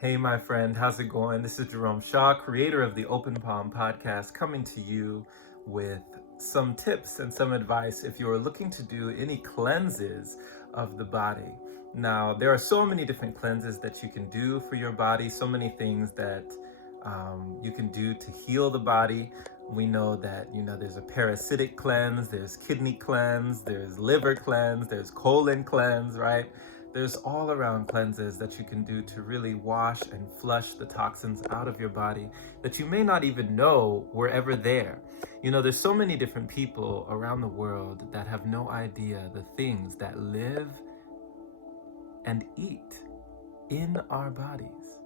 Hey, my friend, how's it going? This is Jerome Shaw, creator of the Open Palm podcast, coming to you with some tips and some advice if you're looking to do any cleanses of the body. Now, there are so many different cleanses that you can do for your body, so many things that you can do to heal the body. We know that, there's a parasitic cleanse, there's kidney cleanse, there's liver cleanse, there's colon cleanse, right? There's all around cleanses that you can do to really wash and flush the toxins out of your body that you may not even know were ever there. There's so many different people around the world that have no idea the things that live and eat in our bodies.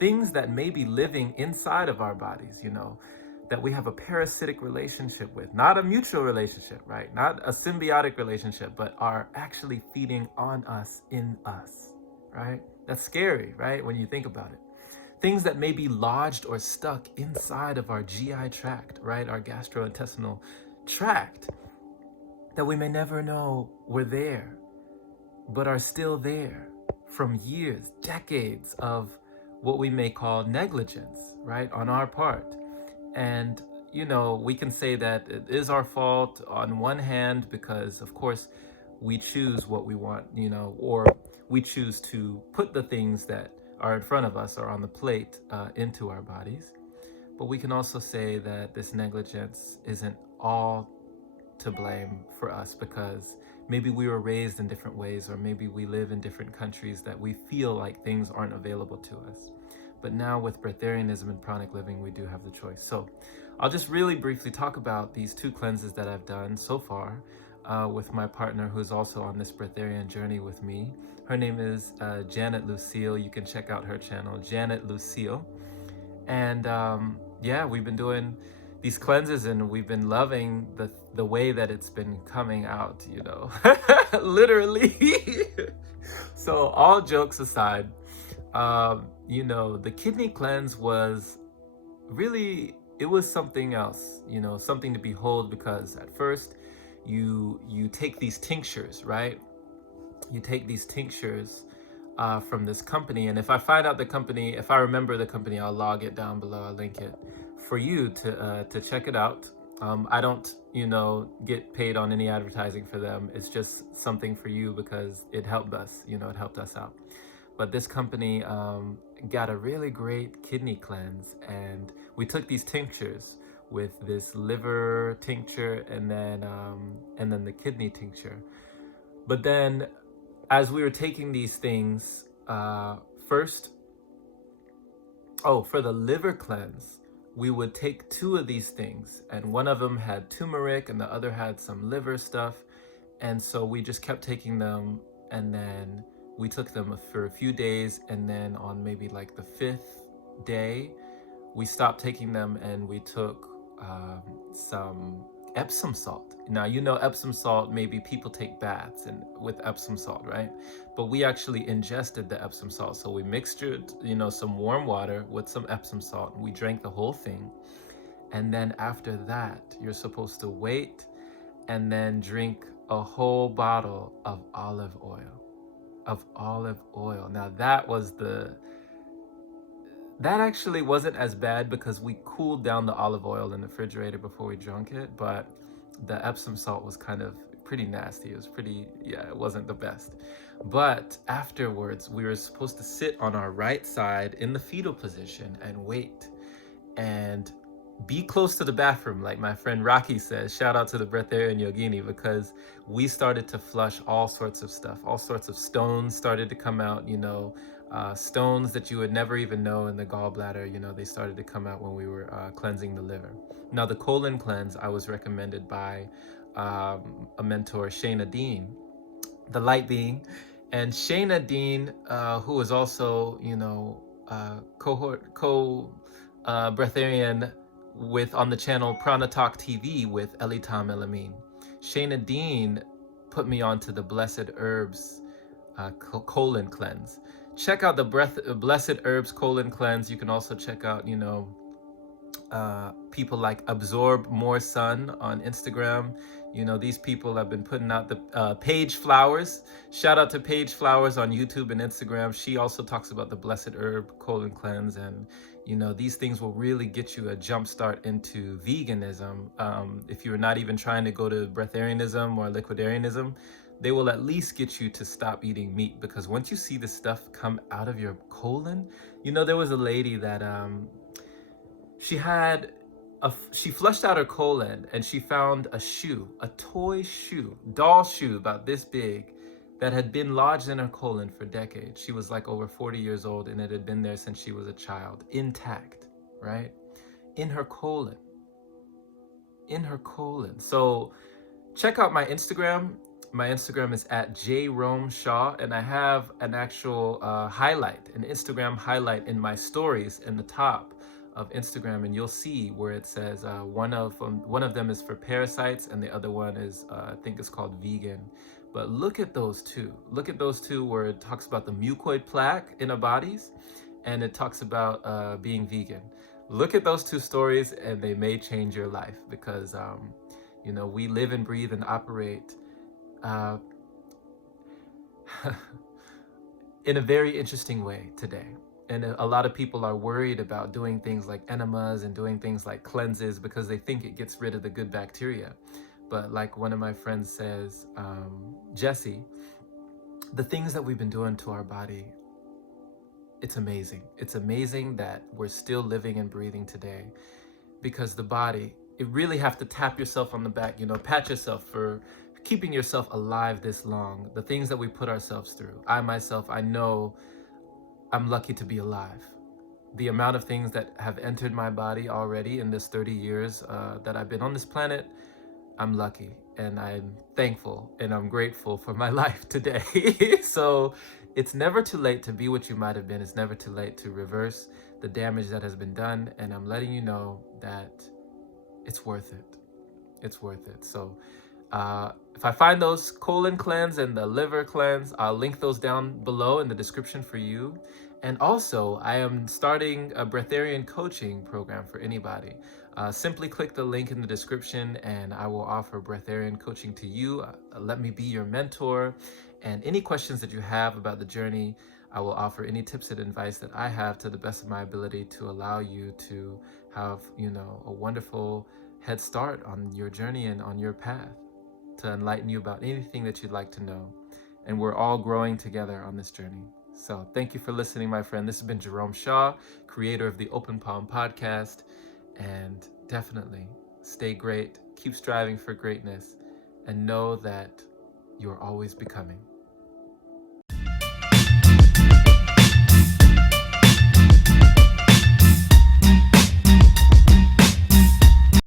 Things that may be living inside of our bodies, that we have a parasitic relationship with, not a mutual relationship, right? Not a symbiotic relationship, but are actually feeding on us, in us, right? That's scary, right? When you think about it. Things that may be lodged or stuck inside of our GI tract, right? Our gastrointestinal tract, that we may never know were there, but are still there from years, decades of what we may call negligence, right? On our part. And, we can say that it is our fault on one hand because, of course, we choose what we want, or we choose to put the things that are in front of us or on the plate into our bodies. But we can also say that this negligence isn't all to blame for us because maybe we were raised in different ways, or maybe we live in different countries that we feel like things aren't available to us. But now with Breatharianism and Pranic living, we do have the choice. So I'll just really briefly talk about these two cleanses that I've done so far with my partner who's also on this Breatharian journey with me. Her name is Janet Lucille. You can check out her channel, Janet Lucille. And we've been doing these cleanses and we've been loving the way that it's been coming out, literally. So all jokes aside, the kidney cleanse was really, it was something else, something to behold, because at first you take these tinctures, right? You take these tinctures from this company, and if I find out the company, if I remember the company, I'll log it down below, I'll link it for you to check it out. I don't, get paid on any advertising for them. It's just something for you because it helped us, it helped us out. But this company got a really great kidney cleanse, and we took these tinctures with this liver tincture and then the kidney tincture. But then, as we were taking these things, for the liver cleanse, we would take two of these things, and one of them had turmeric and the other had some liver stuff. And so we just kept taking them, and then we took them for a few days, and then on maybe like the 5th day, we stopped taking them and we took some Epsom salt. Now, Epsom salt, maybe people take baths with Epsom salt, right? But we actually ingested the Epsom salt. So we mixed some warm water with some Epsom salt, and we drank the whole thing. And then after that, you're supposed to wait and then drink a whole bottle of olive oil. Now that actually wasn't as bad because we cooled down the olive oil in the refrigerator before we drank it, but the Epsom salt was kind of pretty nasty. It was it wasn't the best. But afterwards, we were supposed to sit on our right side in the fetal position and wait and be close to the bathroom, like my friend Rocky says. Shout out to the Breatharian Yogini, because we started to flush all sorts of stuff. All sorts of stones started to come out, stones that you would never even know in the gallbladder, they started to come out when we were cleansing the liver. Now, the colon cleanse, I was recommended by a mentor, Shayna Dean, the light being. And Shayna Dean, who is also, Breatharian on the channel Prana Talk TV with Elitam Elamine. Shayna Dean put me onto the Blessed Herbs colon cleanse. Check out the Blessed Herbs colon cleanse. You can also check out, people like Absorb More Sun on Instagram. You know, these people have been putting out the Paige Flowers. Shout out to Paige Flowers on YouTube and Instagram. She also talks about the blessed herb colon cleanse, and you know, these things will really get you a jump start into veganism. If you're not even trying to go to breatharianism or liquidarianism, they will at least get you to stop eating meat, because once you see this stuff come out of your colon, you know, there was a lady that she flushed out her colon and she found a shoe, a toy shoe, doll shoe about this big, that had been lodged in her colon for decades. She was like over 40 years old and it had been there since she was a child, intact, right? In her colon. In her colon. So check out my Instagram. My Instagram is at Jerome Shaw, and I have an actual highlight, an Instagram highlight in my stories in the top of Instagram, and you'll see where it says one of them is for parasites and the other one is I think it's called vegan. But look at those two. Look at those two where it talks about the mucoid plaque in our bodies and it talks about being vegan. Look at those two stories and they may change your life, because you know, we live and breathe and operate in a very interesting way today. And a lot of people are worried about doing things like enemas and doing things like cleanses because they think it gets rid of the good bacteria. But like one of my friends says, Jesse, the things that we've been doing to our body, it's amazing. It's amazing that we're still living and breathing today, because the body, you really have to tap yourself on the back, you know, pat yourself for keeping yourself alive this long. The things that we put ourselves through. I myself, I know I'm lucky to be alive. The amount of things that have entered my body already in this 30 years that I've been on this planet, I'm lucky and I'm thankful and I'm grateful for my life today. So it's never too late to be what you might have been. It's never too late to reverse the damage that has been done. And I'm letting you know that it's worth it. It's worth it. So if I find those colon cleanse and the liver cleanse, I'll link those down below in the description for you. And also, I am starting a Breatharian Coaching program for anybody. Simply click the link in the description and I will offer Breatharian Coaching to you. Let me be your mentor. And any questions that you have about the journey, I will offer any tips and advice that I have to the best of my ability to allow you to have, you know, a wonderful head start on your journey and on your path, to enlighten you about anything that you'd like to know. And we're all growing together on this journey. So thank you for listening, my friend. This has been Jerome Shaw, creator of the Open Palm podcast. And definitely stay great, keep striving for greatness, and know that you're always becoming.